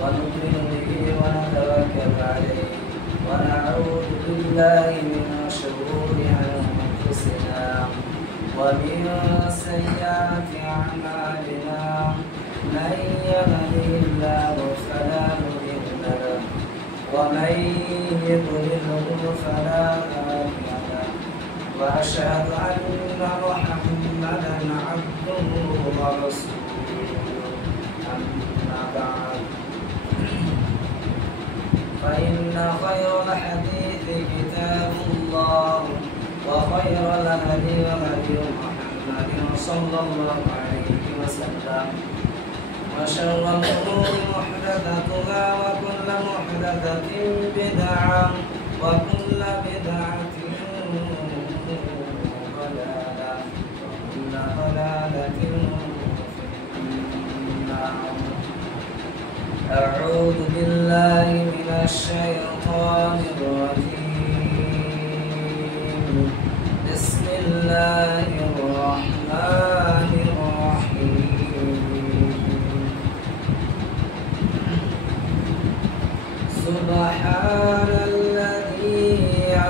ونؤمن به ونتوكل عليه ونعوذ بالله من شرور أنفسنا ومن سيئات أعمالنا من يهده الله فلا مضل له ومن يضلله فلا هادي له وأشهد أن محمدا عبده ورسوله أما بعد فإن خير الحديث كتاب الله وخير الهدي هدي محمد صلى الله عليه وسلم وشر الأمور محدثاتها وكل محدثة بدعة وكل بدعة ضلالة وكل ضلالة في النار. أعوذ بالله من الشيطان الرجيم. بسم الله الرحمن الرحيم. سبحان الذي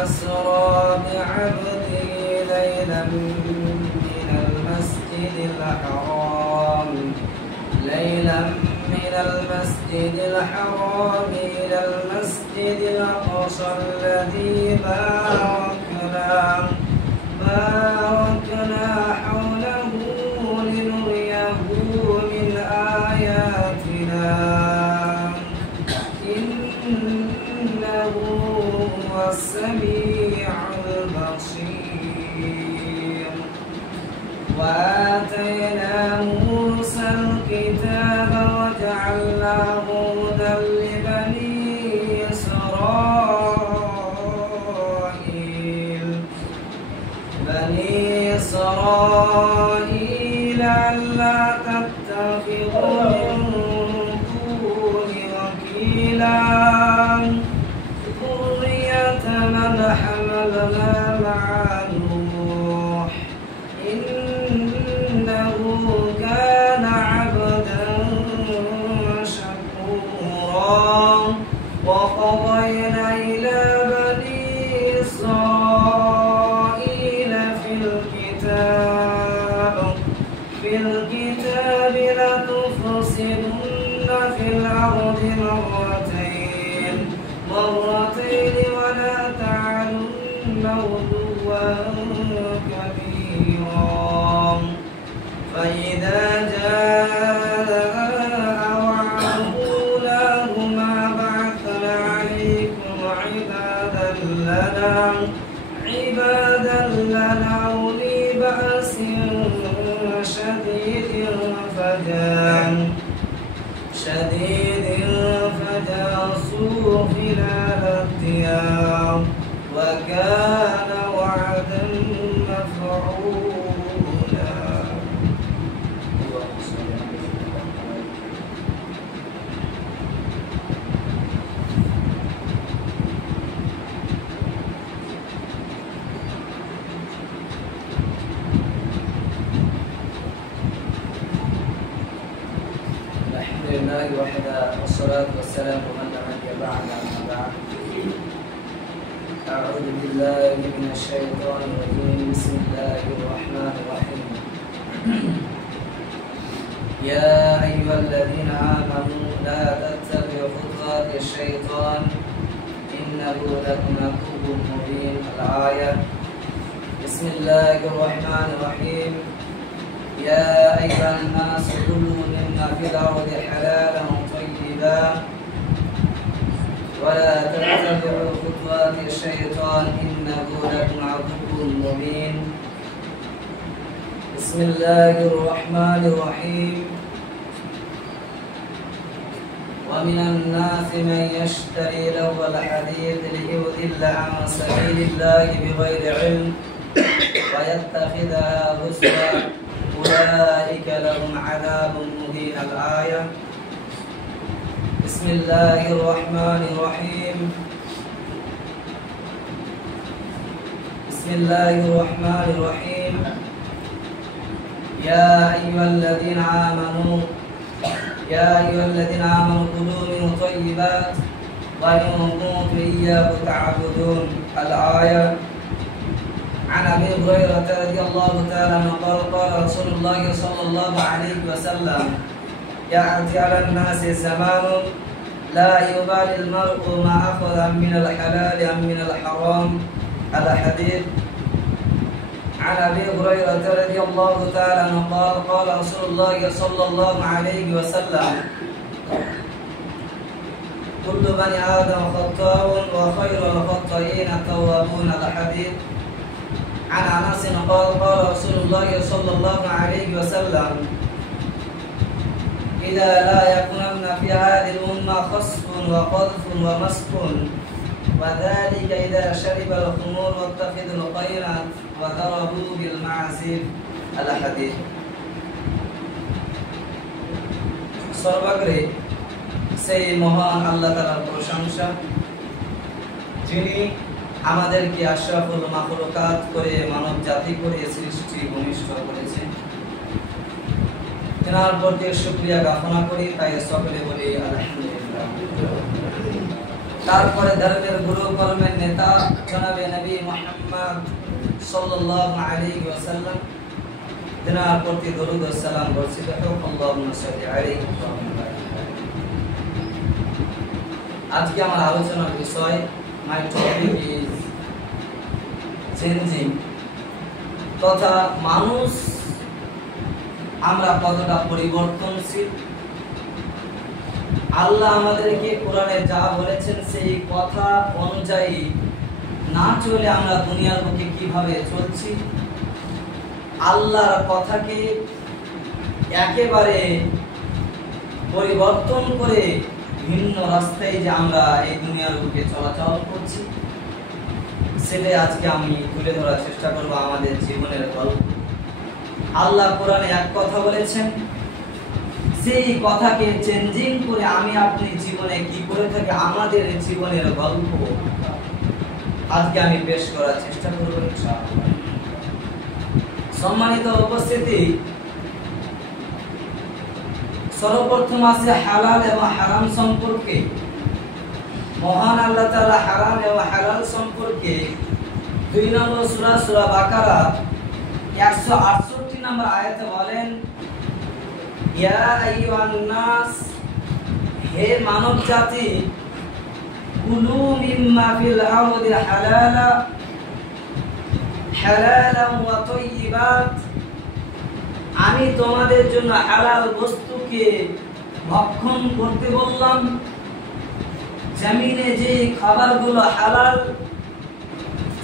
أسرى بعبده ليلا من المسجد الحرام إلى المسجد الأقصى الذي باركنا حوله لنريه من آياتنا إنه هو السميع البصير. وآتينا موسى الكتاب وجعلناه هدى لبني إسرائيل ألا تتخذوا من دوني وكيلا ذرية من حملنا مع نوح إنه كان عبدا شكورا. وقضينا إلى بني إسرائيل في الكتاب لتفسدن في الأرض مرتين ولا تعلن علوا كبيرا. فإذا جاء وعد أولاهما بعثنا عليكم عبادا لنا أولي بأس شديد فجاسوا خلال الديار وكان وعدا مفعولا. الحمد لله وحده والصلاة والسلام من لا نبي بعد. أما بعد أعوذ بالله من الشيطان الرجيم. بسم الله الرحمن الرحيم. يا أيها الذين آمنوا لا تتبعوا خطوات الشيطان إنه لكم عدو مبين. الآية. بسم الله الرحمن الرحيم. يا أيها الناس كلوا مما في الأرض حلالا طيبا ولا تتبعوا خطوات الشيطان إنه لكم عدو مبين. بسم الله الرحمن الرحيم. ومن الناس من يشتري لهو الحديث ليضل عن سبيل الله بغير علم ويتخذها هزوا أولئك لهم عذاب مهين. الآية. بسم الله الرحمن الرحيم. بسم الله الرحمن الرحيم. يا أيها الذين آمنوا يا أيها الذين آمنوا كلوا من طيبات وإن كنتم إياه تعبدون الآية. عن أبي هريرة رضي الله تعالى عنه قال قال رسول الله صلى الله عليه وسلم يأتي على الناس زمان لا يبالي المرء ما أخذ من الحلال أم من الحرام الحديث. عن أبي هريرة رضي الله تعالى عنه قال قال رسول الله صلى الله عليه وسلم كل بني آدم خطاء وخير الخطائين التوابون الحديث. عن أنس قال قال رسول الله صلى الله عليه وسلم إذا لا يكونن في هذه الأمة خصف وقذف ومسك وذلك إذا شرب الخمور واتخذوا القينات وضربوا بالمعازف الحديث. সর্বাগ্রে সেই মহান আল্লাহ তাআলার প্রশংসা যিনি আমাদেরকে আশরাফুল মাখলুকাত করে মানব জাতি করে সৃষ্টি ভূমিষ্ঠ করেছেন। তেনার প্রতি শুকরিয়া জ্ঞাপনা করি, তাই সকলে বলি আলহামদুলিল্লাহ। তারপরে ধর্মের গুরু কর্মের নেতা জনাবে নবী মুহাম্মদ সাল্লাল্লাহু আলাইহি ওয়াসাল্লাম তেনার প্রতি দরুদ ও সালাম বর্ষিত হোক। আল্লাহুম্মা সাল্লি আলাইহি ওয়া সাল্লাম। আজকে আমার আলোচনার বিষয় মাই টপিক ইজ চেঞ্জিং, তথা মানুষ আমরা কতটা পরিবর্তনশীল। আল্লাহ আমাদেরকে কোরআনে যা বলেছেন সেই কথা অনুযায়ী না চলে আমরা দুনিয়ার বুকে কিভাবে চলছি, আল্লাহর কথাকে একেবারে পরিবর্তন করে ভিন্ন রাস্তায় যে আমরা এই দুনিয়ার বুকে চলাচল করছি, সেটাই আজকে আমি তুলে ধরার চেষ্টা করব আমাদের জীবনের গল্প। আল্লাহ কোরআনে এক কথা বলেছেন, সেই কথাকে চেঞ্জিং করে আমি আপনি জীবনে কি করে থাকি, আমাদের জীবনের গল্প আজকে আমি পেশ করার চেষ্টা করব ইনশাআল্লাহ। সম্মানিত উপস্থিতি, সর্বপ্রথম আছে হালাল এবং হারাম সম্পর্কে। মহান আল্লাহ তাআলা হারাম এবং হালাল সম্পর্কে 2 নম্বর সূরা সূরা বাকারা 168 নম্বর আয়াতে বলেন, ইয়া আইয়ুহান নাস, হে মানব জাতি, কুলু মিম্মা ফিল আরদি হালালান ওয়া তাইয়্যিবাত, আমি তোমাদের জন্য হালাল বস্তুকে ভক্ষণ করতে বললাম। জমিনে যে খাবারগুলো হালাল,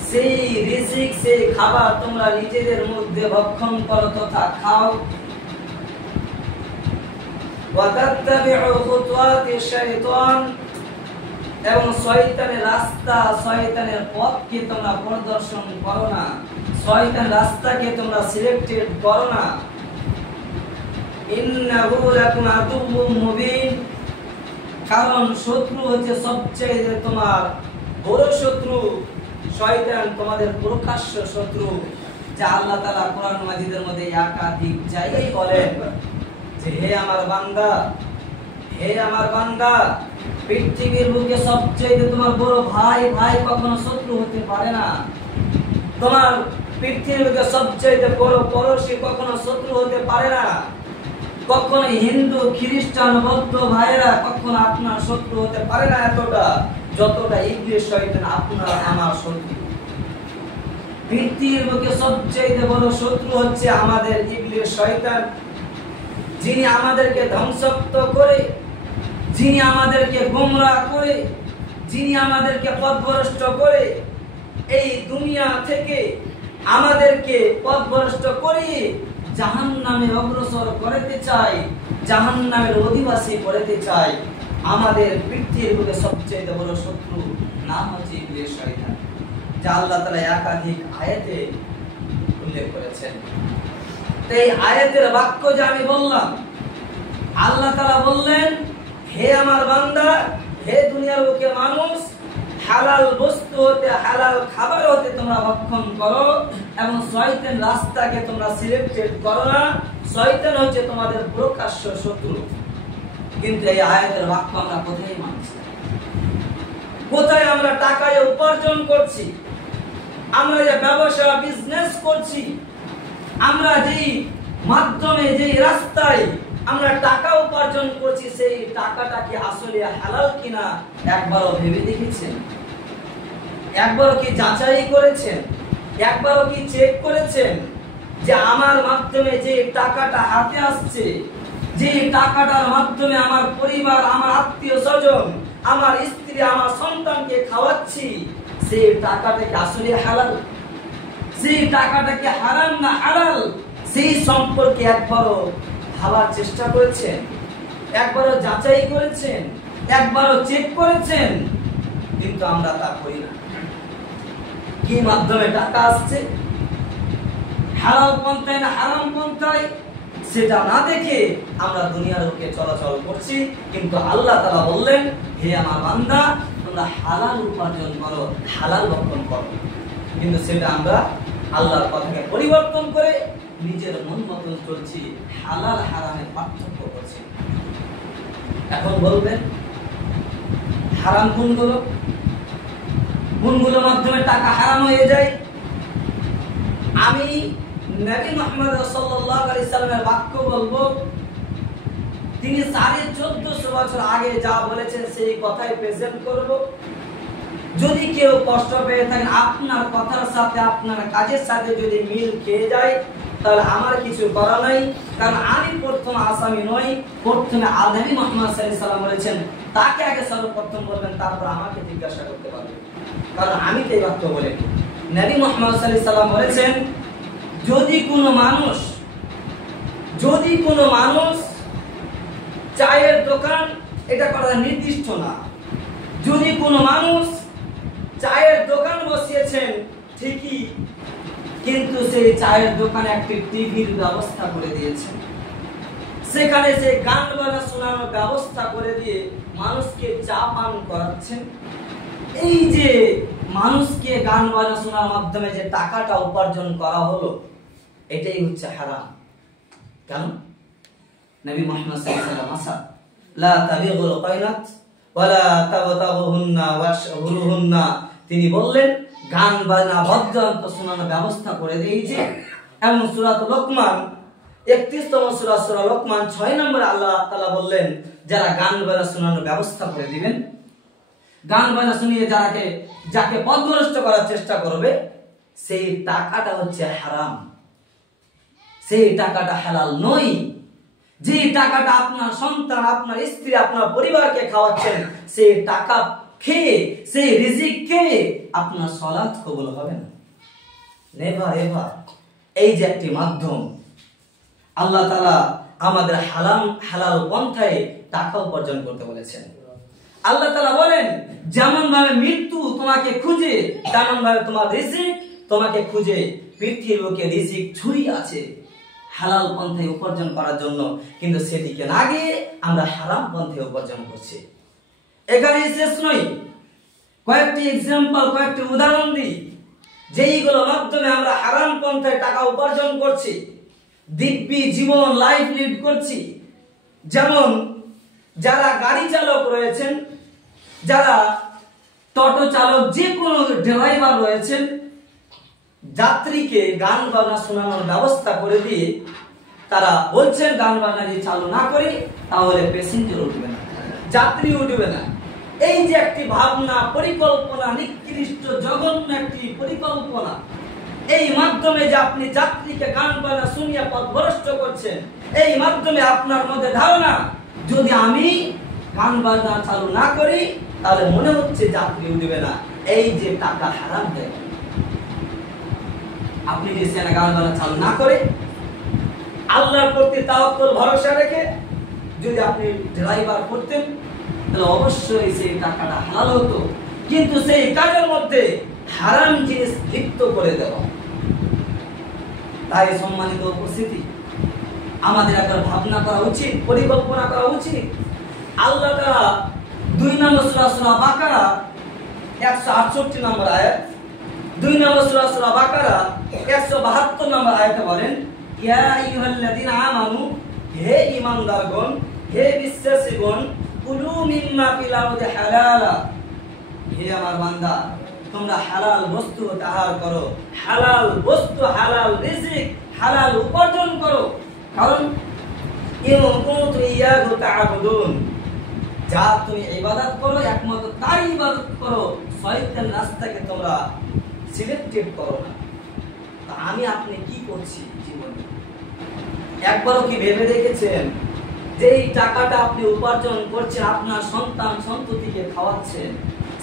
সেই রিজিক, সেই খাবার তোমরা নিজেদের মধ্যে ভক্ষণ করো তথা খাও। ওয়া তাত্তাবিউ খুতুওয়াতিশ শাইতান, এবং শয়তানের রাস্তা, শয়তানের পথকে তোমরা প্রদর্শন করো না, শয়তানের রাস্তাকে তোমরা সিলেক্টেড করো না। ইন্নাহু লাকুম আদুউম মুবিন, কারণ শত্রু হচ্ছে সবচেয়ে তোমার বড় শত্রু। শয়তান তোমাদের প্রকাশ্য শত্রু, যা আল্লাহ তাআলা কোরআন মাজিদের মধ্যে একাধিক জায়গায় বলেন যে হে আমার বান্দা, হে আমার বান্দা, পৃথিবীর বুকে সবচেয়ে তোমার বড় ভাই কখনো শত্রু হতে পারে না। তোমার পৃথিবীর বুকে সবচেয়ে বড় পড়োশী কখনো শত্রু হতে পারে না। কখনো হিন্দু খ্রিস্টান বৌদ্ধ ভাইরা কখনো আপনার শত্রু হতে পারে না এতটা, যতটা ইবলিস শয়তান আপনার আমার শত্রু। পৃথিবীর বুকে সবচেয়ে বড় শত্রু হচ্ছে আমাদের ইবলিস শয়তান, যিনি আমাদেরকে ধ্বংসাত্ম করে, যিনি আমাদেরকে গোমরাহ করে, যিনি আমাদেরকে পথভ্রষ্ট করে এই দুনিয়া থেকে আমাদেরকে পথভ্রষ্ট করে জাহান্নামে অগ্রসর করতে চায়, জাহান্নামের অধিবাসী করতে চায়। আমাদের পৃথিবীর বুকে সবচেয়ে বড় শত্রু নাম হচ্ছে ইবলিস শয়তান, যা আল্লাহ তাআলা একাধিক আয়াতে উল্লেখ করেছেন। এই আয়াতের বাক্য যে আমি বললাম, আল্লাহ তাআলা বললেন, হে আমার বান্দা, হে দুনিয়ার বুকে মানুষ, হালাল বস্তু হতে, হালাল খাবার হতে তোমরা ভক্ষণ করো এবং শয়তান রাস্তাকে তোমরা সিলেক্টেড করো না। শয়তান হচ্ছে তোমাদের প্রকাশ্য শত্রু। কিন্তু এই আয়াতের বাক্য আমরা কোথায় মানছি? কোথায় আমরা টাকা উপার্জন করছি? আমরা যে ব্যবসা বিজনেস করছি, আমরা যেই মাধ্যমে যেই রাস্তায় আমরা টাকা উপার্জন করছি, সেই টাকাটা কি আসলে হালাল কিনা একবারও ভেবে দেখেছেন? একবারও কি যাচাই করেছেন? একবারও কি চেক করেছেন যে আমার মাধ্যমে যে টাকাটা হাতে আসছে, যে টাকাটার মাধ্যমে আমার পরিবার, আমার আত্মীয় স্বজন, আমার স্ত্রী, আমার সন্তানকে খাওয়াচ্ছি, সেই টাকাটা কি আসলে হালাল? সেই টাকাটা কি হারাম না হালাল? সেই সম্পর্কে একবারও ভাবার চেষ্টা করেছেন? একবারও যাচাই করেছেন? একবারও চেক করেছেন? কিন্তু আমরা তা করি না। কি মাধ্যমে টাকা আসছে, হালাল পন্থায় না হারাম পন্থায়, সেটা না দেখে আমরা দুনিয়ার বুকে চলাচল করছি। কিন্তু আল্লাহ তাআলা বললেন, হে আমার বান্দা, তোমরা হালাল উপার্জন করো, হালাল ভক্ষণ করো। কিন্তু সেটা আমরা আল্লাহর কথাকে পরিবর্তন করে নিজের মন মতন চলছি, হালাল হারামের পার্থক্য করছি। এখন বলবেন হারাম কোনগুলো? কোনগুলোর মাধ্যমে টাকা হারাম হয়ে যায়? আমি নবী মুহাম্মদ সাল্লাল্লাহু আলাইহি সাল্লামের বাক্য বলবো। তিনি 1450 বছর আগে যা বলেছেন সেই কথাই প্রেজেন্ট করব। যদি কেউ কষ্ট পেয়ে থাকেন, আপনার কথার সাথে আপনার কাজের সাথে যদি মিল খেয়ে যায়, তাহলে আমার কিছু করা নাই। কারণ আমি প্রথম আসামি নই। প্রথমে নবী মুহাম্মদ সাল্লাল্লাহু আলাইহি সাল্লাম বলেছেন, তাকে আগে সর্বপ্রথম বলবেন, তারপর আমাকে জিজ্ঞাসা করতে পারবেন। কারণ আমি এই বাক্য বলিনি। নবী মুহাম্মদ সাল্লাল্লাহু আলাইহি সাল্লাম বলেছেন, যদি কোনো মানুষ চায়ের দোকান, এটা কথা নির্দিষ্ট না, যদি কোনো মানুষ চায়ের দোকান বসিয়েছেন ঠিকই, কিন্তু সেই চায়ের দোকানে একটি টিভির ব্যবস্থা করে দিয়েছেন, সেখানে সে গান বাজনা শোনানোর ব্যবস্থা করে দিয়ে মানুষকে চা পান করাচ্ছেন, এই যে মানুষকে গান বাজনা শোনার মাধ্যমে যে টাকাটা উপার্জন করা হলো, এটাই হচ্ছে হারাম। কেন? নবী মুহাম্মদ সাল্লাল্লাহু আলাইহি ওয়াসাল্লাম লা তাবিগুল কায়নাত ওয়ালা তাবতাগুহুন্না ওয়াশহুরুহুন্না, তিনি বললেন গান বাজনা বাদ্যযন্ত্র শোনানোর ব্যবস্থা করে দিয়েছে। এবং সূরা লোকমান 31তম সূরা লোকমান 6 নম্বরে আল্লাহ তাআলা বললেন, যারা গান বাজনা শোনানোর ব্যবস্থা করে দিবেন, গান বাজনা শুনিয়ে যাকে পথভ্রষ্ট করার চেষ্টা করবে, সেই টাকাটা হচ্ছে হারাম, সেই টাকাটা হালাল নয়। যে টাকাটা আপনার সন্তান, আপনার স্ত্রী, আপনার পরিবারকে খাওয়াচ্ছেন, সেই টাকা খেয়ে, সেই রিজিক খেয়ে আপনার সালাত কবুল হবে না। Never ever. এই যে একটি মাধ্যম, আল্লাহ তাআলা আমাদের হালাল পন্থায় টাকা উপার্জন করতে বলেছেন। আল্লাহ তাআলা বলেন, যেমন ভাবে মৃত্যু তোমাকে খুঁজে, তেমন ভাবে তোমার রিজিক তোমাকে খুঁজে। পৃথিবীর বুকে রিজিক ছড়িয়ে আছে হালাল পন্থায় উপার্জন করার জন্য, কিন্তু সেদিকে না গিয়ে আমরা হারাম পন্থায় উপার্জন করছি। এখানে শেষ নয়, কয়েকটি এক্সাম্পল, কয়েকটি উদাহরণ দিই, যেইগুলোর মাধ্যমে আমরা হারাম পন্থায় টাকা উপার্জন করছি, দিব্যি জীবন লাইফ লিড করছি। যেমন যারা গাড়ি চালক রয়েছেন, যারা টোটো চালক, যে কোনো ড্রাইভার রয়েছেন, যাত্রীকে গান বাজনা শোনানোর ব্যবস্থা করে দিয়ে তারা বলছেন, গান বাজনা যদি চালু না করি তাহলে প্যাসেঞ্জার উঠবে না, যাত্রী উঠবে না। এই যে একটি ভাবনা, পরিকল্পনা, নিকৃষ্ট জঘন্য একটি পরিকল্পনা, এই মাধ্যমে যে আপনি যাত্রীকে গান বাজনা শুনিয়ে পথভ্রষ্ট করছেন, এই মাধ্যমে আপনার মধ্যে ধারণা, যদি আমি গান বাজনা চালু না করি তাহলে মনে হচ্ছে যাত্রী উঠবে না। এই যে টাকা হারাম হয়ে গেল। আপনি যদি সেনা গান বাজনা চালু না করে আল্লাহর প্রতি তাওয়াক্কুল ভরসা রেখে যদি আপনি ড্রাইভার করতেন, তাহলে অবশ্যই সেই টাকাটা হালাল হতো। কিন্তু সেই কাজের মধ্যে হারাম জিনিস লিপ্ত করে দেওয়া। তাই সম্মানিত উপস্থিতি, আমাদের একবার ভাবনা করা উচিত, পরিকল্পনা করা উচিত। আল্লাহ তাআলা 2 নম্বর সূরা বাকারা 168 নম্বর আয়াত, 2 নম্বর সূরা বাকারা 172 নম্বর আয়াতে বলেন, ইয়া আইয়ুহাল্লাযীনা আমানু, হে ঈমানদারগণ, হে বিশ্বাসীগণ কুলু মিম্মা ফিল আরদি হালালা, হে আমার বান্দা তোমরা হালাল বস্তু আহার করো, হালাল বস্তু, হালাল রিজিক, হালাল উপার্জন করো। কারণ যা তুমি ইবাদত করো একমাত্র তার ইবাদত করো, শয়তান রাস্তাকে তোমরা সিলেক্টেড করো না। তা আমি আপনি কি করছি জীবনে? একবারও কি ভেবে দেখেছেন যে এই টাকাটা আপনি উপার্জন করছেন, আপনার সন্তান সন্ততিকে খাওয়াচ্ছেন,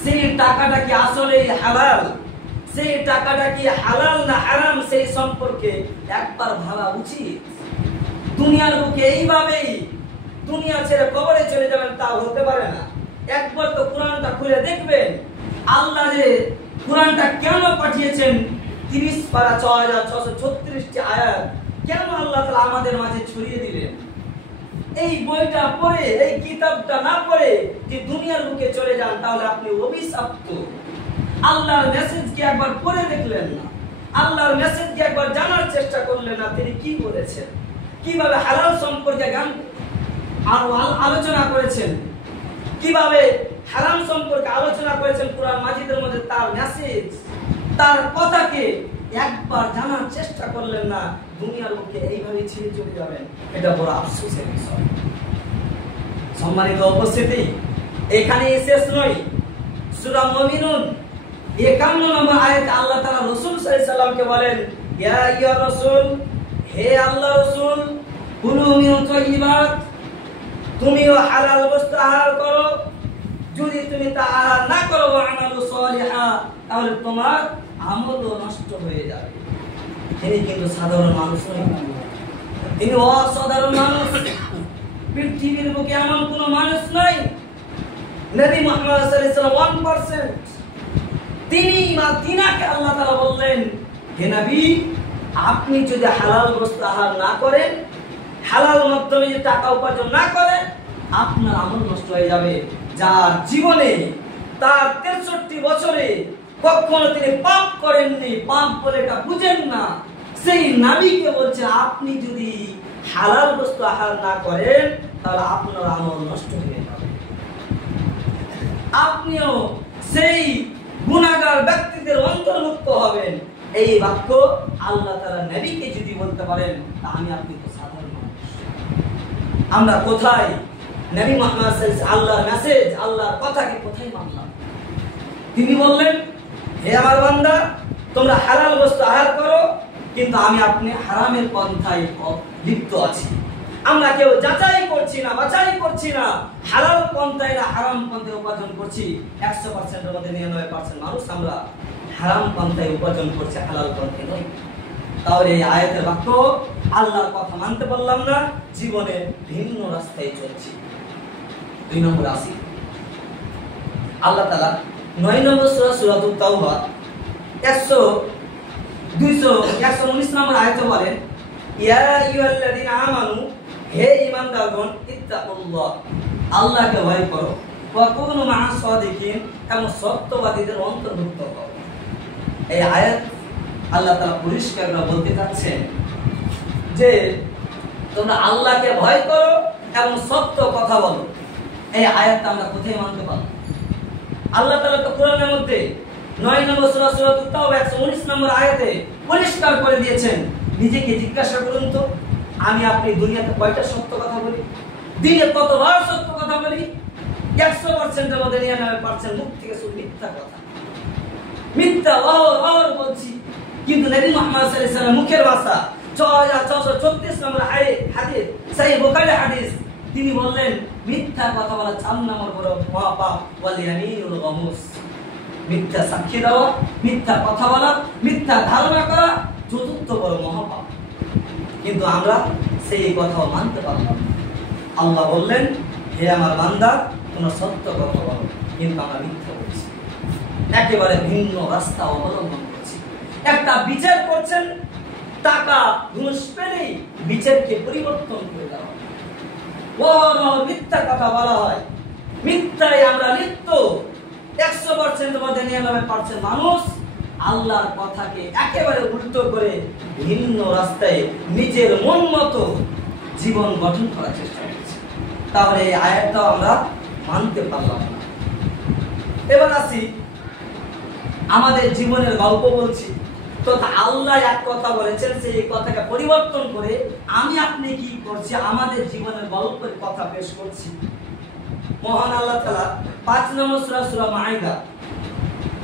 সেই টাকাটা কি আসলে হালাল? সেই টাকাটা কি হালাল না হারাম? সেই সম্পর্কে একবার ভাবা উচিত। দুনিয়ার বুকে এইভাবেই দুনিয়া ছেড়ে কবরে চলে যাবেন তা হতে পারে না। একবার তো কোরআনটা খুলে দেখবেন, আল্লাহ যে কোরআনটা কেন পাঠিয়েছেন, 30 পারা 6636টি আয়াত কেন আল্লাহ তাআলা আমাদের মাঝে ছড়িয়ে দিলেন। এই বইটা পড়ে, এই কিতাবটা না পড়ে যে দুনিয়ার বুকে চলে যান তাহলে আপনি অভিশপ্ত। আল্লাহর মেসেজ কি একবার পড়ে দেখলেন না? আল্লাহর মেসেজ কি একবার জানার চেষ্টা করলেন না তিনি কি বলেছেন, কিভাবে হালাল সম্পর্কে জ্ঞান আর আলোচনা করেছেন, কিভাবে হারাম সম্পর্কে আলোচনা করেছেন কোরআন মাজিদের মধ্যে, তার মেসেজ, তার কথাকে একবার জানার চেষ্টা করলেন না, দুনিয়ার লোককে এইভাবে ছেড়ে চলে যাবেন। এটা বড় আফসোসের বিষয়। সম্মানিত উপস্থিতি, এখানে শেষ নয়। সূরা মুমিনুন 51 নম্বর আয়াতে আল্লাহ তাআলা রাসূল সাল্লাল্লাহু আলাইহি সাল্লামকে বলেন, ইয়া আইয়ুহার রাসূল, হে আল্লাহর রাসূল, কুলু মিন তাইয়্যিবাত, তুমিও হালাল বস্তু আহার করো। যদি তুমি তা আহার না করো, আমালু সালিহা, তাহলে তোমার আমলও নষ্ট হয়ে যাবে। তিনি কিন্তু সাধারণ মানুষ নয়, তিনি অসাধারণ মানুষ। পৃথিবীর বুকে এমন কোন মানুষ নাই। নবী মুহাম্মদ সাল্লাল্লাহু আলাইহি ওয়াসাল্লাম 1%। তিনাকে আল্লাহ তাআলা বললেন, হে নবী, আপনি যদি হালাল বস্তু আহার না করেন, হালাল মাধ্যমে যে টাকা উপার্জন না করেন, আপনার আমল নষ্ট হয়ে যাবে। যার জীবনে তার 63 বছরে কখনো তিনি পাপ করেননি, পাপ বলে এটা বুঝেন না, সেই নবীকে বলছে আপনি যদি হালাল বস্তু আহার না করেন তাহলে আপনার আমল নষ্ট হয়ে যাবে। আপনিও সেই গুনাহগার ব্যক্তিদের অন্তর্ভুক্ত হবেন। এই বাক্য আল্লাহ তাআলা নবীকে যদি বলতে পারেন, তা আমি আপনি তো সাধারণ মানুষ। আমরা কোথায় নবী মুহাম্মদ সাল্লাল্লাহু আলাইহি ওয়াসাল্লাম আল্লাহর মেসেজ, আল্লাহর কথাকে কোথায় মানলাম? তিনি বললেন, হে আমার বান্দা, তোমরা হালাল বস্তু আহার করো, কিন্তু আমি আপনি হারামের পন্থায় লিপ্ত আছি। আমরা কেউ যাচাই করছি না, বাছাই করছি না, হালাল পন্থায় না হারাম পন্থায় উপার্জন করছি। 100% এর মধ্যে 99% মানুষ আমরা হারাম পন্থায় উপার্জন করছি, হালাল পন্থায় নয়। তাহলে এই আয়াতের বাক্য, আল্লাহর কথা মানতে পারলাম না, জীবনে ভিন্ন রাস্তায় চলছি। 2 নম্বর আসি, আল্লাহ তাআলা 9 নম্বর সূরা সূরাতুত তাওবা 119 নম্বর আয়াতে বলেন, ইয়া আইয়ুহাল্লাযীনা আমানু, হে ঈমানদারগণ, ইত্তাকুল্লাহ, আল্লাহকে ভয় করো, ওয়া কুনু মা'আস সাদিকিন, এবং সত্যবাদীদের অন্তর্ভুক্ত হও। এই আয়াত আল্লাহ তাআলা পরিষ্কার করে বলতে চাচ্ছেন যে তোমরা আল্লাহকে ভয় করো এবং সত্য কথা বলো। এই আয়াতটা আমরা কোথায় মানতে পারব? আল্লাহ তাআলা তো কোরআনের মধ্যে 9 নম্বর সূরা সূরাতুত তাওবা 119 নম্বর আয়াতে পরিষ্কার করে দিয়েছেন। নিজেকে জিজ্ঞাসা করুন তো, আমি আপনি দুনিয়াতে কয়টা সত্য কথা বলি? দিনে কতবার সত্য কথা বলি? 100% এর মধ্যে 99% মুখ থেকে শুধু মিথ্যা কথা, মিথ্যা ওর বলছি। কিন্তু নবী মুহাম্মদ সাল্লাল্লাহু আলাইহি ওয়াসাল্লাম মুখের ভাষা 6434 নম্বর হাদিস, সহিহ বুখারী হাদিস, তিনি বললেন মিথ্যা কথা বলা 4 নম্বর বড় মহাপাপ, ওয়াল ইয়ামিনুল গামুস, মিথ্যা সাক্ষী দেওয়া, মিথ্যা কথা বলা, মিথ্যা ধারণা করা 4র্থ বড় মহাপাপ। কিন্তু আমরা সেই কথাও মানতে পারলাম না। আল্লাহ বললেন, হে আমার বান্দা, তোমরা সত্য কথা বলো, কিন্তু আমরা মিথ্যা বলছি, একেবারে ভিন্ন রাস্তা অবলম্বন করছি। একটা বিচার করছেন, টাকা ঘুষ পেলেই বিচারকে পরিবর্তন করে দেওয়া, মিথ্যা কথা বলা হয়, মিথ্যায় আমরা লিপ্ত। 100% মধ্যে 99% মানুষ আল্লাহর কথাকে একেবারে উল্টো করে ভিন্ন রাস্তায় নিজের মন মতো জীবন গঠন করার চেষ্টা করছে। তাহলে এই আয়াতটাও আমরা মানতে পারলাম না। এবার আসি আমাদের জীবনের গল্প বলছি, তো আল্লাহ এক কথা বলেছেন, সেই কথাকে পরিবর্তন করে আমি আপনি কি করছি, আমাদের জীবনের গল্পের কথা পেশ করছি। মহান আল্লাহ তাআলা ৫ নম্বর সূরা সূরা মাইদা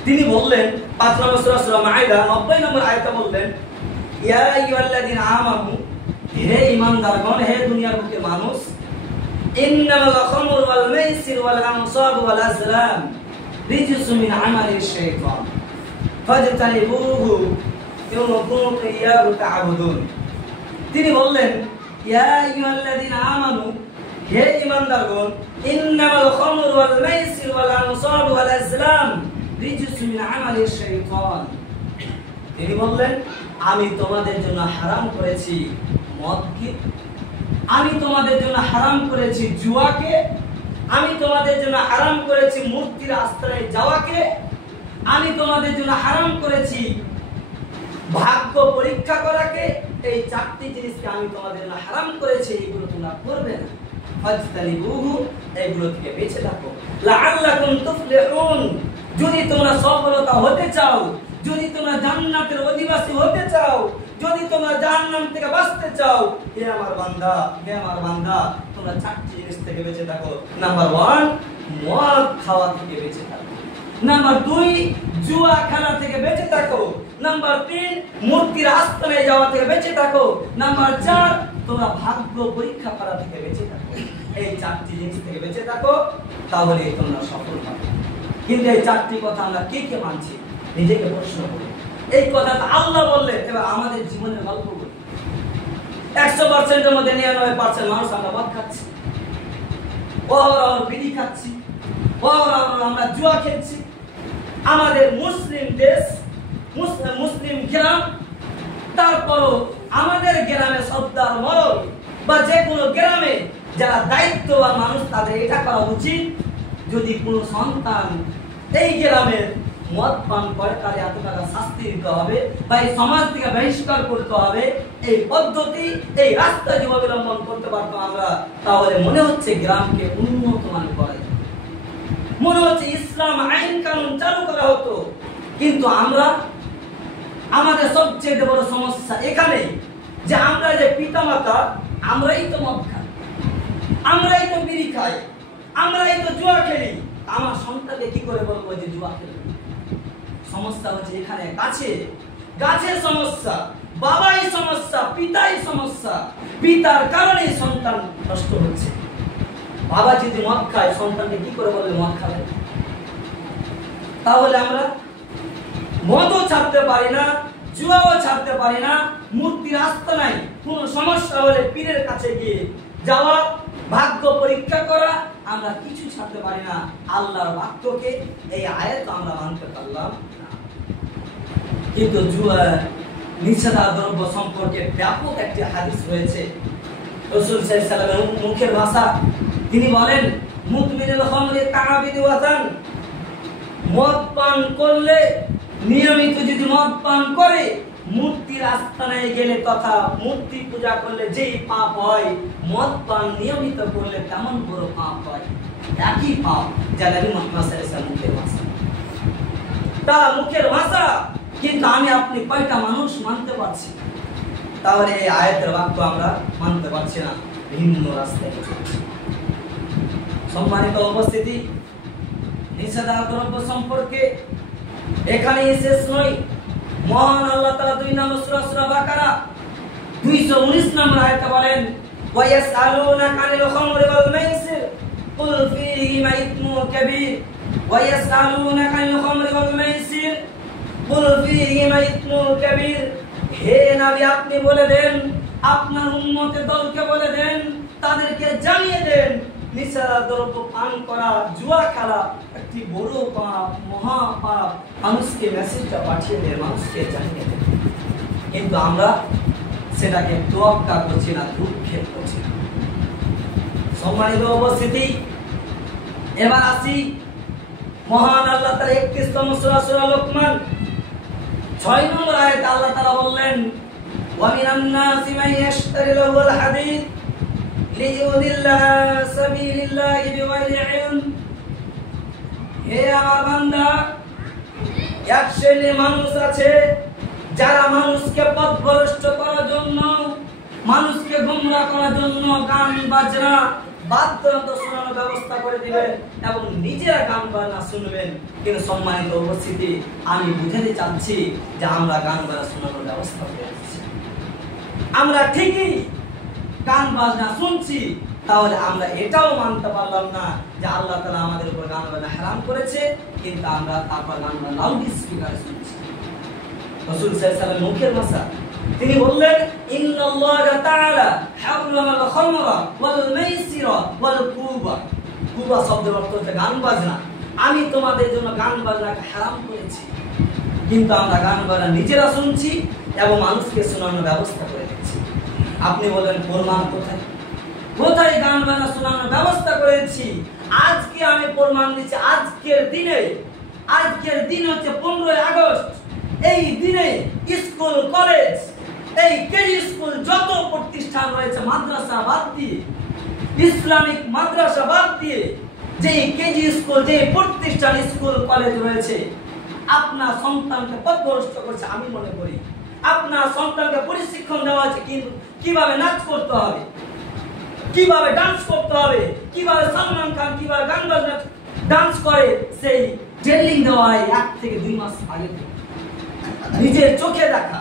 তিনি বললেন, ৫ নম্বর সূরা সূরা মাইদা ৯০ নম্বর আয়াতে বললেন, ইয়া আইয়ুহাল্লাযীনা আমানু, হে ঈমানদারগণ, হে দুনিয়ার বুকে মানুষ, ইন্নামাল খামরু ওয়াল মাইসির ওয়াল আনসাবু ওয়াল আজলাম রিজসুম মিন আমালিশ শাইতান ফাজতানিবুহু কুনতুম ইয়্যাহু তা'বুদুন। তিনি বললেন, ইয়া আইয়ুহাল্লাযীনা আমানু, হে ঈমানদারগণ, ইন্নামাল খামরু ওয়াল মাইসির ওয়াল আনসাবু ওয়াল আজলাম রিজসুম মিন আমালিশ শাইতান। তিনি বললেন, আমি তোমাদের জন্য হারাম করেছি মদকে, আমি তোমাদের জন্য হারাম করেছি জুয়াকে, আমি তোমাদের জন্য হারাম করেছি মূর্তির আশ্রয়ে যাওয়াকে, আমি তোমাদের জন্য হারাম করেছি ভাগ্য পরীক্ষা করাকে। এই 4টি জিনিসকে আমি তোমাদের জন্য হারাম করেছি, এগুলো তোমরা করবে না। ফাজতানিবুহু, এগুলো থেকে বেঁচে থাকো। লাআল্লাকুম তুফলিহুন, যদি তোমরা সফলতা হতে চাও, যদি তোমরা জান্নাতের অধিবাসী হতে চাও, যদি তোমরা জাহান্নাম থেকে বাঁচতে চাও, হে আমার বান্দা, হে আমার বান্দা, তোমরা 4টি জিনিস থেকে বেঁচে থাকো। নাম্বার 1, মদ খাওয়া থেকে বেঁচে থাকো। নাম্বার 2, জুয়া খেলা থেকে বেঁচে থাকো। নাম্বার 3, মূর্তির আস্তানায় যাওয়া থেকে বেঁচে থাকো। নাম্বার 4, তোমরা ভাগ্য পরীক্ষা করা থেকে বেঁচে থাকো। এই 4টি জিনিস থেকে বেঁচে থাকো, তাহলে তোমরা সফল হবে। কিন্তু এই 4টি কথা আমরা কে কে মানছি, নিজেকে প্রশ্ন করি। এই কথাটা আল্লাহ বললেন, এবার আমাদের জীবনের গল্প বলি। 100%-এর মধ্যে 99% মানুষ আমরা মদ খাচ্ছি, বিড়ি খাচ্ছি, আমরা জুয়া খেলছি। আমাদের মুসলিম দেশ, মুসলিম গ্রাম, তারপরও আমাদের গ্রামে সর্দার মরল বা যে কোনো গ্রামে যারা দায়িত্ববান মানুষ, তাদের এটা করা উচিত, যদি কোনো সন্তান এই গ্রামের মদ পান করে তাহলে এত টাকা শাস্তি দিতে হবে বা এই সমাজ থেকে বহিষ্কার করতে হবে। এই পদ্ধতি, এই রাস্তা যদি অবলম্বন করতে পারতাম আমরা, তাহলে মনে হচ্ছে গ্রামকে উন্নত মান করা যেত, মনে হচ্ছে ইসলাম আইন কানুন চালু করা হতো। কিন্তু আমরা, আমাদের সবচেয়ে বড় সমস্যা এখানে যে আমরা যে পিতামাতা, আমরাই তো মদ খাই, আমরাই তো বিড়ি খাই, আমরাই তো জুয়া খেলি। আমার সন্তানকে কি করে বলবো যে জুয়া খেলবে? সমস্যা হচ্ছে এখানে গাছে সমস্যা, বাবাই সমস্যা, পিতাই সমস্যা। পিতার কারণে সন্তান নষ্ট হচ্ছে। বাবা যদি মদ খায়, সন্তানকে কি করে বলবে মদ খাবে? তাহলে আমরা মদও ছাড়তে পারি না, জুয়াও ছাড়তে পারি না, মূর্তির আস্থা নাই। কোন সমস্যা হলে পীরের কাছে গিয়ে যাওয়া, ভাগ্য পরীক্ষা করা, আমরা কিছু ছাড়তে পারি না। আল্লাহর বাক্যকে, এই আয়াত আমরা মানতে পারলাম না। কিন্তু জুয়া, নিষেধাদ্রব্য সম্পর্কে ব্যাপক একটি হাদিস রয়েছে। রাসূল সাল্লাল্লাহু আলাইহি ওয়াসাল্লামের মুখের ভাষা, তিনি বলেন, মুদমিনুল খামরি কাআবিদি ওয়াতান, মদ পান করলে, নিয়মিত যদি মদ পান করে, মূর্তির আস্তানায় গেলে তথা মূর্তি পূজা করলে যেই পাপ হয়, মদ পান নিয়মিত করলে তেমন বড় পাপ হয়। একই পাপ, যা নবী মুহাম্মদ সাল্লাল্লাহু আলাইহি ওয়াসাল্লাম মুখের ভাষা, তার মুখের ভাষা। কিন্তু আমি আপনি কয়টা মানুষ মানতে পারছি? তাহলে এই আয়াতের বাক্য আমরা মানতে পারছি না, ভিন্ন রাস্তায় চলছি। সম্মানিত উপস্থিতি, নিষেধাদ্রব্য সম্পর্কে এখানেই শেষ নয়। মহান আল্লাহ তাআলা 2 নম্বর সূরা সূরা বাকারা 219 নম্বর আয়াতে বলেন, ওয়ায়াসআলুনাকা আনিল খামরি ওয়াল মাইসির কুল ফীহিমা ইসমুন কাবীর, ওয়ায়াসআলুনাকা আনিল খামরি ওয়াল মাইসির কুল ফীহিমা ইসমুন কাবীর। হে নবী, আপনি বলে দেন, আপনার উম্মতের দলকে বলে দেন, তাদেরকে জানিয়ে দেন, নিষেধাদ্রব্য পান করা, জুয়া খেলা একটি বড় পাপ, মহা পাপ। মানুষকে মেসেজটা পাঠিয়ে দেন, মানুষকে জানিয়ে দেন। কিন্তু আমরা সেটাকে তোয়াক্কা করছি না, দুঃখের করছি না। সম্মানিত উপস্থিতি, এবার আসি মহান আল্লাহ তাআলা 31তম সূরা সূরা লোকমান 6 নম্বর আয়াতে আল্লাহ তাআলা বললেন, ওয়া মিনান নাসি মান ইয়াশতারি লাহুল হাদিদ লিইউদিল্লা সাবিলিল্লাহি বিগাইরি ইলম। হে আমার বান্দা, এক শ্রেণীর মানুষ আছে যারা মানুষকে পথভ্রষ্ট করার জন্য, মানুষকে গোমরাহ করার জন্য গান বাজনা বাদ্যযন্ত্র শোনানোর ব্যবস্থা করে দিবেন এবং নিজেরা গান বাজনা শুনবেন। কিন্তু সম্মানিত উপস্থিতি, আমি বুঝাতে চাচ্ছি যে আমরা গান বাজনা শোনানোর ব্যবস্থা করে দিচ্ছি। আমরা ঠিকই গান বাজনা শুনছি, তাহলে আমরা এটাও মানতে পারলাম না যে আল্লাহ তাআলা আমাদের উপর গান বাজনা হারাম করেছে, কিন্তু আমরা তারপর গান বাজনা লাউড স্পিকারে শুনছি। রাসূল সাল্লাল্লাহু আলাইহি ওয়াসাল্লাম মুখের ভাষা, তিনি বললেন ইন্নাল্লাহ তাআলা হারামাল খামরা ওয়াল মাইসিরা ওয়াল কুবা। কুবা শব্দের অর্থ হচ্ছে গান বাজনা। আমি তোমাদের জন্য গান বাজনাকে হারাম করেছি, কিন্তু আমরা গান বাজনা নিজেরা শুনছি এবং মানুষকে শোনানোর ব্যবস্থা করে দিচ্ছি। আপনি বলেন প্রমাণ কোথায়? কোথায় গান বাজনা শোনানোর ব্যবস্থা করেছি? আজকে আমি প্রমাণ দিচ্ছি। আজকের দিন হচ্ছে 15 আগস্ট। এই দিনে স্কুল, কলেজ, এই কেজি স্কুল, যত প্রতিষ্ঠান রয়েছে মাদ্রাসা বাদ দিয়ে, ইসলামিক মাদ্রাসা বাদ দিয়ে যে কেজি স্কুল, যে প্রতিষ্ঠান স্কুল কলেজ রয়েছে, আপনার সন্তানকে পথভ্রষ্ট করছে। আমি মনে করি আপনার সন্তানকে প্রশিক্ষণ দেওয়া আছে কিন্তু কিভাবে নাচ করতে হবে, কিভাবে ডান্স করতে হবে, কিভাবে সালমান খান কিভাবে গান বাজনা ডান্স করে, সেই ট্রেনিং দেওয়া হয় 1 থেকে 2 মাস আগে থেকে। নিজের চোখে দেখা।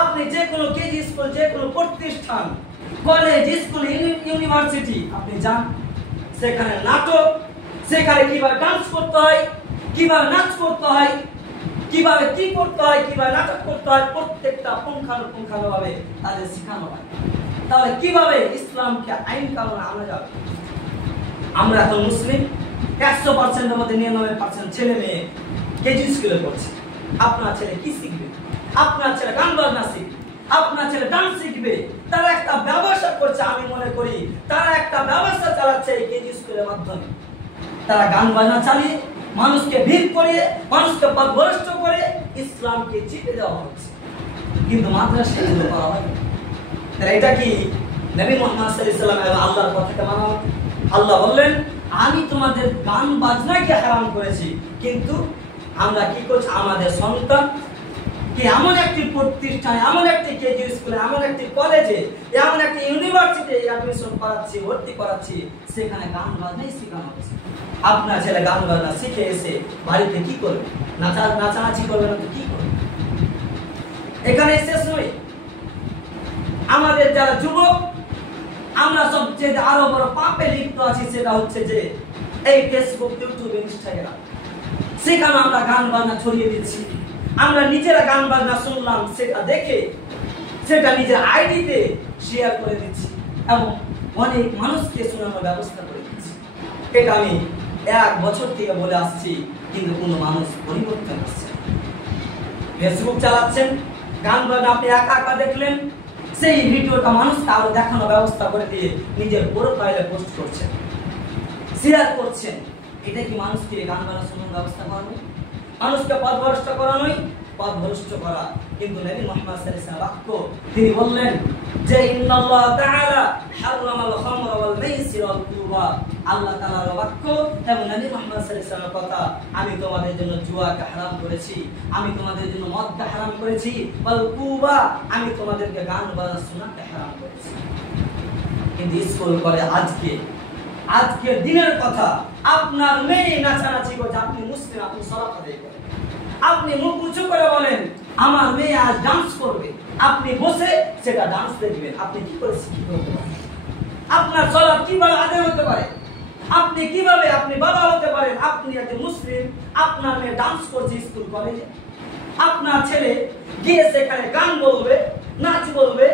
আপনি যে কোনো কেজি স্কুল, যে কোনো প্রতিষ্ঠান, কলেজ, স্কুল, ইউনিভার্সিটি আপনি যান, সেখানে নাটক, সেখানে কিভাবে ডান্স করতে হয়, কিভাবে নাচ করতে হয়, কিভাবে কি করতে হয়, কিভাবে নাটক করতে হয়, প্রত্যেকটা পুঙ্খানুপুঙ্খানুভাবে তাদের শেখানো হয়। তাহলে কিভাবে ইসলামকে আইন কানুন আনা যাবে? আমরা এখন মুসলিম, 100% এর মধ্যে 99% ছেলে মেয়ে কেজি স্কুলে পড়ছে। আপনার ছেলে কি শিখবে? আপনার ছেলে গান বাজনা শিখবে, আপনার ছেলে ডান্স শিখবে। তারা একটা ব্যবসা করছে। আমি মনে করি তারা একটা ব্যবসা চালাচ্ছে এই কেজি স্কুলের মাধ্যমে। তারা গান বাজনা চালিয়ে মানুষকে ভিড় করিয়ে, মানুষকে পথভ্রষ্ট করে ইসলামকে চিপে দেওয়া হচ্ছে, কিন্তু মাদ্রাসায় এগুলো করা হয়। তাহলে এটা কি নবী মুহাম্মদ সাল্লাল্লাহু আলাইহি ওয়াসাল্লাম আল্লাহর কথাকে মানা? আল্লাহ বললেন আমি তোমাদের গান বাজনাকে হারাম করেছি, কিন্তু আমরা কি করছি? আমাদের সন্তান কি এমন একটি প্রতিষ্ঠানে, এমন একটি কেজি স্কুলে, এমন একটি কলেজে, এমন একটি ইউনিভার্সিটিতে অ্যাডমিশন করাচ্ছি, ভর্তি করাচ্ছি, সেখানে গান বাজনাই শেখানো হচ্ছে। আপনার ছেলে গান বাজনা শিখে এসে বাড়িতে কি করবে? নাচানাচি করবে না তো কি করবে? এখানে শেষ নয়। আমাদের যারা যুবক, আমরা সবচেয়ে আরো বড় পাপে লিপ্ত আছি, সেটা হচ্ছে যে এই ফেসবুক, ইউটিউব, ইনস্টাগ্রাম, সেখানে আমরা গান বাজনা ছড়িয়ে দিচ্ছি। আমরা নিজেরা গান বাজনা শুনলাম, সেটা দেখে সেটা নিজের আইডিতে শেয়ার করে দিচ্ছি এবং অনেক মানুষকে শোনানোর ব্যবস্থা করে দিচ্ছি। এটা আমি 1 বছর থেকে বলে আসছি, কিন্তু কোনো মানুষ পরিবর্তন আসছে না। ফেসবুক চালাচ্ছেন, গান বাজনা আপনি একা দেখলেন, সেই ভিডিওটা মানুষকে আরো দেখানোর ব্যবস্থা করে দিয়ে নিজের প্রোফাইলে পোস্ট করছেন, শেয়ার করছেন। এটা কি মানুষকে গান বাজনা শোনানোর ব্যবস্থা করানো? মানুষকে পথভ্রষ্ট করানোই পথভ্রষ্ট করা। কিন্তু নবী মুহাম্মদ সাল্লাল্লাহু আলাইহি ওয়াসাল্লাম বাক্য, তিনি বললেন যে ইন্নাল্লাহ তাআলা হারামাল খামরা ওয়াল মাইসির ওয়াল কুবা। আল্লাহ তাআলার বাক্য এবং নবী মুহাম্মদ সাল্লাল্লাহু আলাইহি ওয়াসাল্লামের কথা, আমি তোমাদের জন্য জুয়াকে হারাম করেছি, আমি তোমাদের জন্য মদকে হারাম করেছি, ওয়াল কুবা, আমি তোমাদেরকে গান বাজনা শোনাতে হারাম করেছি। কিন্তু স্কুল করে আজকের দিনের কথা, আপনার মেয়ে নাচানাচি করছে, আপনি মুসলিম, আপনি সালাত আদায় করেন, আপনি মুখ উঁচু করে বলেন আমার মেয়ে আজ ডান্স করবে, আপনি বসে সেটা ডান্স দেখবেন। আপনি কি করে শিক্ষিত হতে পারেন? আপনার সালাত কিভাবে আদায় হতে পারে? আপনি কিভাবে আপনি বাবা হতে পারেন? আপনি একজন মুসলিম, আপনার মেয়ে ডান্স করছে স্কুল কলেজে, আপনার ছেলে গিয়ে সেখানে গান বলবে, নাচ বলবে,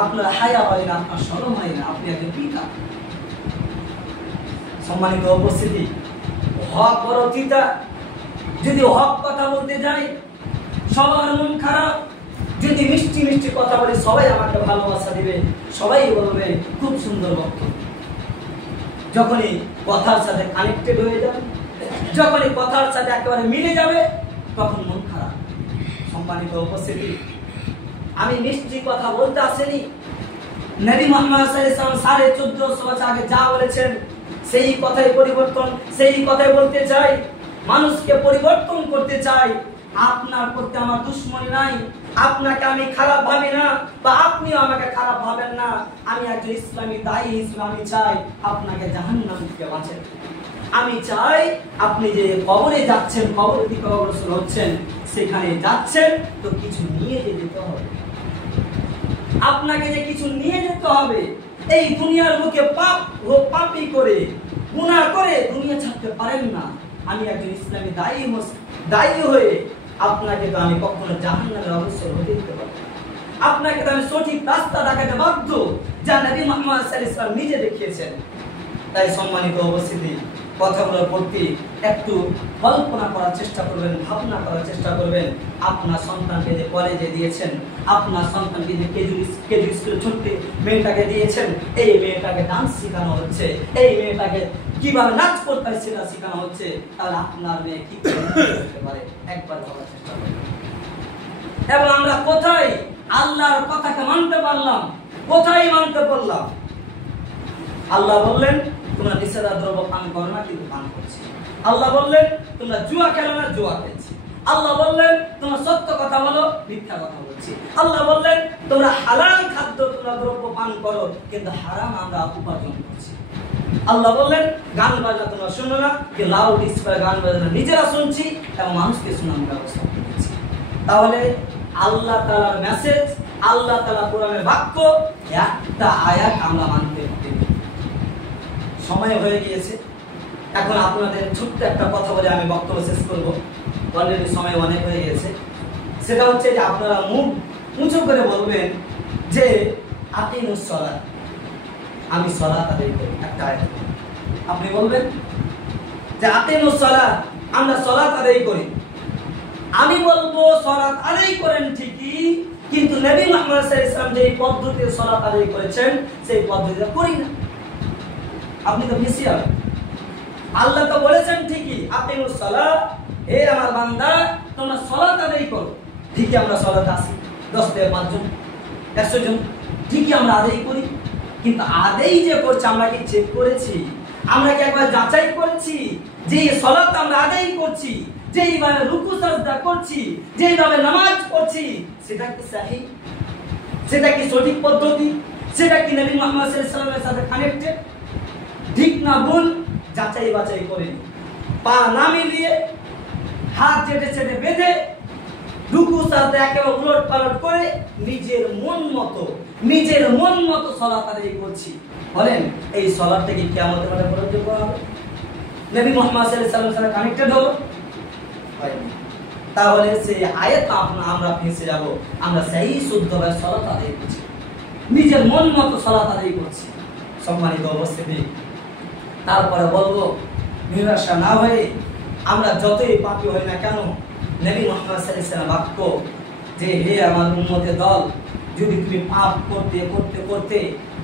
আপনার হায়া হয় না, আপনার শরম হয় না, আপনি একজন পিতা। সম্মানিত উপস্থিতি, হক বড় চিন্তা। যদি হক কথা বলতে যাই সবার মন খারাপ, যদি মিষ্টি মিষ্টি কথা বলি সবাই আমাকে ভালোবাসা দিবে, সবাই বলবে খুব সুন্দর বক্তব্য। যখনই কথার সাথে কানেক্টেড হয়ে যাবে, যখনই কথার সাথে একেবারে মিলে যাবে, তখন মন খারাপ। সম্মানিত উপস্থিতি, আমি মিষ্টি কথা বলতে আসেনি, নবী মুহাম্মদ সাল্লাল্লাহু আলাইহি ওয়াসাল্লাম 1450 বছর আগে যা বলেছেন সেই কথাই পরিবর্তন, সেই কথাই বলতে চাই, মানুষকে পরিবর্তন করতে চাই। আপনার প্রতি আমার দুশমনি নাই, আপনাকে আমি খারাপ ভাবি না, বা আপনিও আমাকে খারাপ ভাবেন না। আমি একজন ইসলামী দায়ী হিসেবে আমি চাই আপনাকে জাহান্নাম থেকে বাঁচাতে। আমি চাই আপনি যে কবরে যাচ্ছেন, কবর থেকে অগ্রসর হচ্ছেন, সেখানে যাচ্ছেন তো কিছু নিয়ে যেতে হবে। আপনাকে যে কিছু নিয়ে যেতে হবে। এই দুনিয়ার বুকে পাপী করে গুনাহ করে দুনিয়া ছাড়তে পারেন না। আমি একজন ইসলামী দায়ী হয়ে আপনাকে তো আমি কখনো জাহান্নামে অগ্রসর হতে দিতে পারবো না। আপনাকে তো আমি সঠিক রাস্তা দেখাতে বাধ্য, যা নবী মুহাম্মদ সাল্লাল্লাহু আলাইহি ওয়াসাল্লাম নিজে দেখিয়েছেন। তাই সম্মানিত উপস্থিতি, কথাগুলোর প্রতি একটু কল্পনা করার চেষ্টা করবেন, ভাবনা করার চেষ্টা করবেন। আপনার সন্তানকে যে কলেজে দিয়েছেন, আপনার সন্তানকে যে কেজি স্কুলে ছোট্ট মেয়েটাকে দিয়েছেন, এই মেয়েটাকে ডান্স শেখানো হচ্ছে, এই মেয়েটাকে কিভাবে নাচ করতে হয় সেটা শেখানো হচ্ছে, তাহলে আপনার মেয়ে কি করতে পারে একবার ভাবার চেষ্টা করবেন। এবং আমরা কোথায় আল্লাহর কথাকে মানতে পারলাম, কোথায় মানতে পারলাম? আল্লাহ বললেন তোমরা নিষেধা দ্রব্য পান করো না, কিন্তু পান করছি। আল্লাহ বললেন তোমরা জুয়া খেলো না, জুয়া খেলছি। আল্লাহ বললেন তোমরা সত্য কথা বলো, মিথ্যা কথা বলছি। আল্লাহ বললেন তোমরা হালাল খাদ্য তোমরা দ্রব্য পান করো, কিন্তু হারাম আমরা উপার্জন করছি। আল্লাহ বললেন গান বাজনা তোমরা শোনো না, যে লাউড স্পিকারে গান বাজনা নিজেরা শুনছি এবং মানুষকে শোনানোর ব্যবস্থা করছি। তাহলে আল্লাহ তাআলার মেসেজ, আল্লাহ তাআলা কোরআনের বাক্য, একটা আয়াত আমরা মানতে হবে। সময় হয়ে গিয়েছে, এখন আপনাদের ছোট্ট একটা কথা বলে আমি বক্তব্য শেষ করব। অলরেডি সময় অনেক হয়ে গেছে। সেটা হচ্ছে যে আপনারা মুখ উঁচু করে বলবেন যে আকিমুস সালাত, আমি সালাত আদায় করি। একটা আয়াত আপনি বলবেন যে আকিমুস সালাত, আমরা সালাত আদায় করি। আমি বলবো সালাত আদায় করেন ঠিকই, কিন্তু নবী মুহাম্মদ সাল্লাল্লাহু আলাইহি ওয়াসাল্লাম যে পদ্ধতিতে সালাত আদায় করেছেন সেই পদ্ধতিতে করি না। আপনি তো বেশি হবে। আল্লাহ তো বলেছেন ঠিকই আকিমুস সালাত, হে আমার বান্দা তোমরা সালাত আদায় করো। ঠিকই আমরা সালাতে আসি 10 থেকে 5 জন 100 জন, ঠিকই আমরা আদায় করি, কিন্তু আদায় যে করছি আমরা কি চেক করেছি? আমরা কি একবার যাচাই করেছি যে সালাত আমরা আদায় করছি, যেইভাবে রুকু সাজদা করছি, যেইভাবে নামাজ পড়ছি, সেটা কি সহিহ, সেটা কি সঠিক পদ্ধতি, সেটা কি নবী মুহাম্মদ সাল্লাল্লাহু আলাইহি ওয়াসাল্লামের সাথে কানেক্টেড, ঠিক না ভুল যাচাই বাছাই করে পা না মিলিয়ে হাত চেটে চেটে বেঁধে রুকু সাজদা একেবারে উলট পালট করে নিজের মন মতো সালাত আদায় করছি। বলেন এই সালাতটা কি কিয়ামতের মাঠে প্রযোজ্য হবে? নবী মুহাম্মদ সাল্লাল্লাহু আলাইহি ওয়াসাল্লামের সাথে কানেক্টেড হলো? তাহলে সেই আয়াত আমরা ফেঁসে যাব। আমরা সেই শুদ্ধভাবে সালাত আদায় করছি, নিজের মন মতো সালাত আদায় করছি। সম্মানিত উপস্থিতি, তারপরে বলবো নিরাশা না হয়ে আমরা যতই পাপী হই না কেন, নবী মুহাম্মদ সাল্লাল্লাহু আলাইহি ওয়াসাল্লাম বাক্য যে হে আমার উম্মতের দল, যদি তুমি পাপ করতে করতে করতে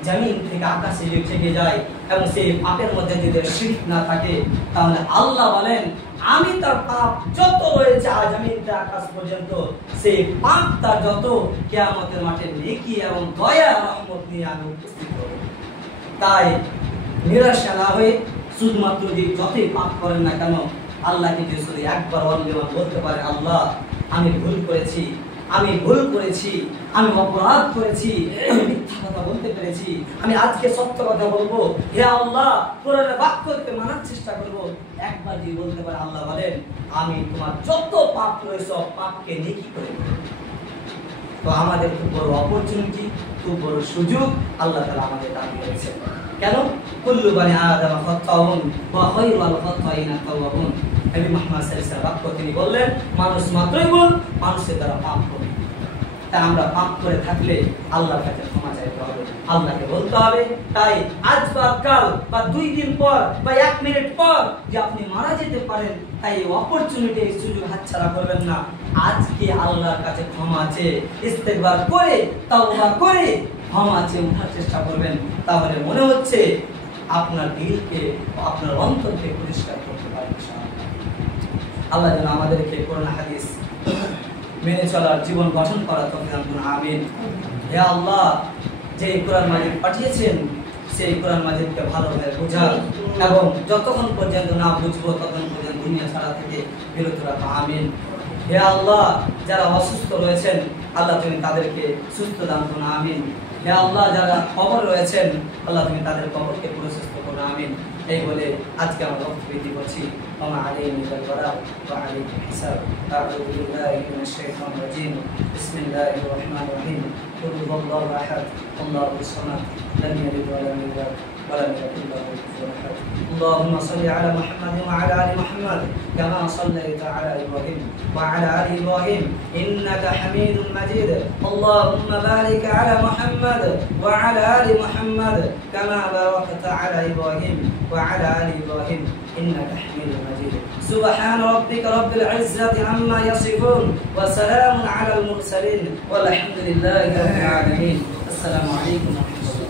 জমিন থেকে আকাশে উঠে যায় এবং সেই পাপের মধ্যে যদি শিরক না থাকে, তাহলে আল্লাহ বলেন আমি তার পাপ যত রয়েছে জমিন থেকে আকাশ পর্যন্ত, সেই পাপ তার যত কিয়ামতের মাঠে নেকি এবং দয়া রহমত নিয়ে আমি উপস্থিত হব। তাই নিরাশা না হয়ে শুধুমাত্র যে যতই পাপ করেন না কেন, আল্লাহকে যদি একবার বলতে পারে আল্লাহ আমি ভুল করেছি, আমি অপরাধ করেছি, আমি মিথ্যা কথা বলতে পেরেছি, আমি আজকে সত্য কথা বলবো, হে আল্লাহ কোরআনের বাক্যকে মানার চেষ্টা করব, একবার যদি বলতে পারে আল্লাহ বলেন আমি তোমার যত পাপ রয়েছে সব পাপকে নেকি করে দেব। তো আমাদের খুব বড় অপরচুনিটি, খুব বড় সুযোগ আল্লাহ তাআলা আমাদের দান করেছেন। কেন? কুল্লু বানি আদম খাতাউন ওয়া খায়রুল খাতাইনা তাওয়াবুন। নবী মুহাম্মদ সাল্লাল্লাহু আলাইহি ওয়াসাল্লাম বাক্য তিনি বললেন মানুষ মাত্রই ভুল, মানুষের দ্বারা পাপ করে। তাই আমরা পাপ করে থাকলে আল্লাহর কাছে ক্ষমা চাইতে হবে, আল্লাহকে বলতে হবে। তাই আজ বা কাল বা 2 দিন পর বা 1 মিনিট পর যে আপনি মারা যেতে পারেন, তাই এই অপরচুনিটি, এই সুযোগ হাতছাড়া করবেন না। আজকে আল্লাহর কাছে ক্ষমা চেয়ে ইস্তেগফার করে তাওবা করে ক্ষমা চেয়ে ওঠার চেষ্টা করবেন। তাহলে মনে হচ্ছে আপনার দিলকে, আপনার অন্তরকে পরিষ্কার করতে পারবেন। আল্লাহ যেন আমাদেরকে কোরআন হাদিস মেনে চলার জীবন গঠন করার তৌফিক দান করুন। আমিন। হে আল্লাহ যে কোরআন মাজিদ পাঠিয়েছেন সেই কোরআন মাজিদকে ভালোভাবে বোঝা এবং যতক্ষণ পর্যন্ত না বুঝবো ততক্ষণ পর্যন্ত দুনিয়া ছাড়া থেকে বিরত রাখা। আমিন। হে আল্লাহ, যারা অসুস্থ রয়েছেন আল্লাহ তুমি তাদেরকে সুস্থ দান করুন। আমিন। হে আল্লাহ, যারা কবর রয়েছেন আল্লাহ তুমি তাদের কবরকে প্রশস্ত করুন। আমিন। এই বলে আজকে আমরা বক্তব্য করছি। ওমা আলাইহি ওয়া আলাইহি হিসাব। আউযু বিল্লাহি মিনাশ শাইতানির রাজীম। বিসমিল্লাহির রহমানির রহিম। কুল হুয়াল্লাহু আহাদ, আল্লাহুস সামাদ, লাম ইয়ালিদ ওয়া লাম ইউলাদ ولم يكن له كفوا احد. اللهم صل على محمد وعلى ال محمد كما صليت على ابراهيم وعلى ال ابراهيم انك حميد مجيد. اللهم بارك على محمد وعلى ال محمد كما باركت على ابراهيم وعلى ال ابراهيم انك حميد مجيد. سبحان ربك رب العزه عما يصفون وسلام على المرسلين والحمد لله رب العالمين. السلام عليكم ورحمه الله.